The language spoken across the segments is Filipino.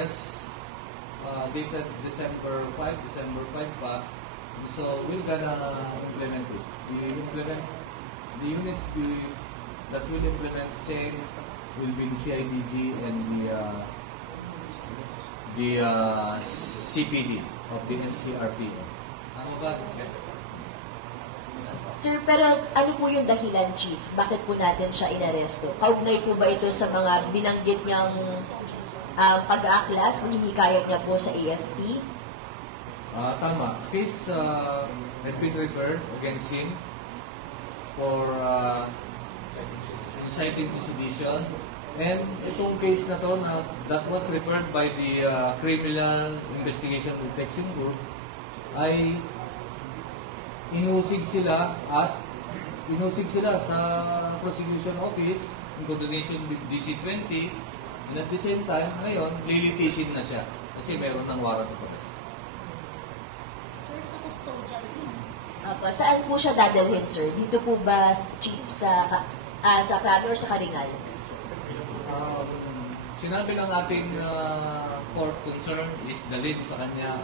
Congress dated December 5 pa. So we're gonna implement it. The units that will implement same will be the CIDG and the CPD of the NCRP. Ano ba? Sir, pero ano po yung dahilan, Chief? Bakit po natin siya inaresto? Kaugnay po ba ito sa mga binanggit niyang pag-aaklas, maghihikayat niya po sa AFP? Tama. Case has been referred against him for inciting to sedition. And itong case na to, that was referred by the Criminal Investigation Protection Group, ay inusig sila sa prosecution office in coordination with DC-20, and at the same time, ngayon, lilitisin na siya kasi meron ng warrant of arrest. Saan po siya dadalhin, sir? Dito po ba, Chief, sa Krami or sa Karingal? Sinabi ng ating court concern is dalhin sa kanya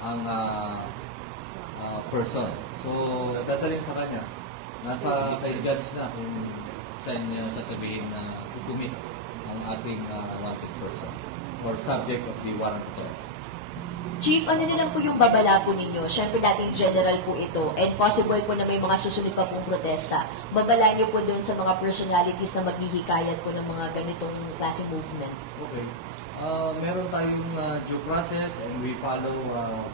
ang person. So, dadalhin sa kanya. Nasa kay judge na kung saan niya sasabihin na i-commit ang ating wanted person or subject of the warrant of arrest. Chief, ano na lang po yung babala po ninyo? Siyempre dating general po ito and possible po na may mga susunod pa pong protesta. Babala niyo po doon sa mga personalities na maghihikayat po ng mga ganitong klaseng movement. Okay. Meron tayong due process and we follow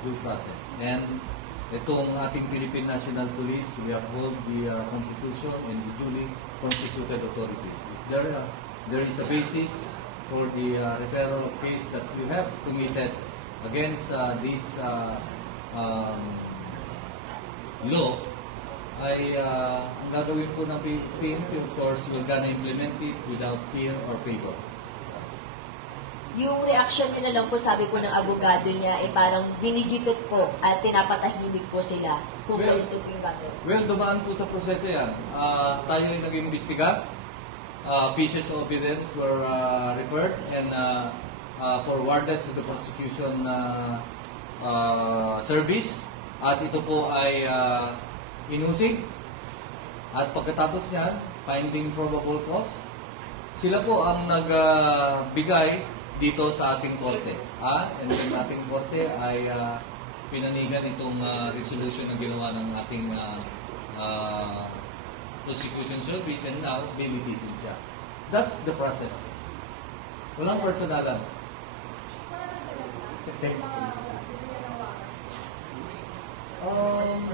due process. And itong ating Philippine National Police, we uphold the Constitution and the duly constituted authorities. There is a basis for the referral of case that we have committed against this law, ay ang gagawin po ng PNP, of course, we're gonna implement it without fear or favor. Yung reaction niyo na lang po, sabi po ng abogado niya, ay parang dinigipit po at pinapatahimik po sila kung ganito po yung gagawin. Well, dumaan po sa proseso yan. Tayo ay nag-imbestiga. Pieces of evidence were referred and forwarded to the prosecution service. At ito po ay inusig. At pagkatapos niyan, finding probable cause, sila po ang nagbigay dito sa ating korte. And yung ating korte ay pinanigan itong resolution na ginawa ng ating prosecution service, and now lilitisin siya. That's the process. Walang personalan.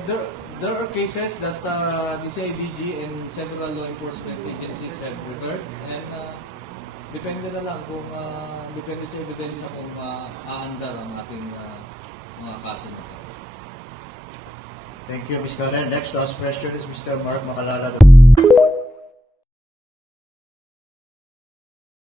There are cases that the CIDG and several law enforcement agencies have referred, and depende na lang kung depende sa ebidensya kung aandar ang ating mga kaso na ito. Thank you, Ms. Karen. Next last question is Mr. Mark Macalala.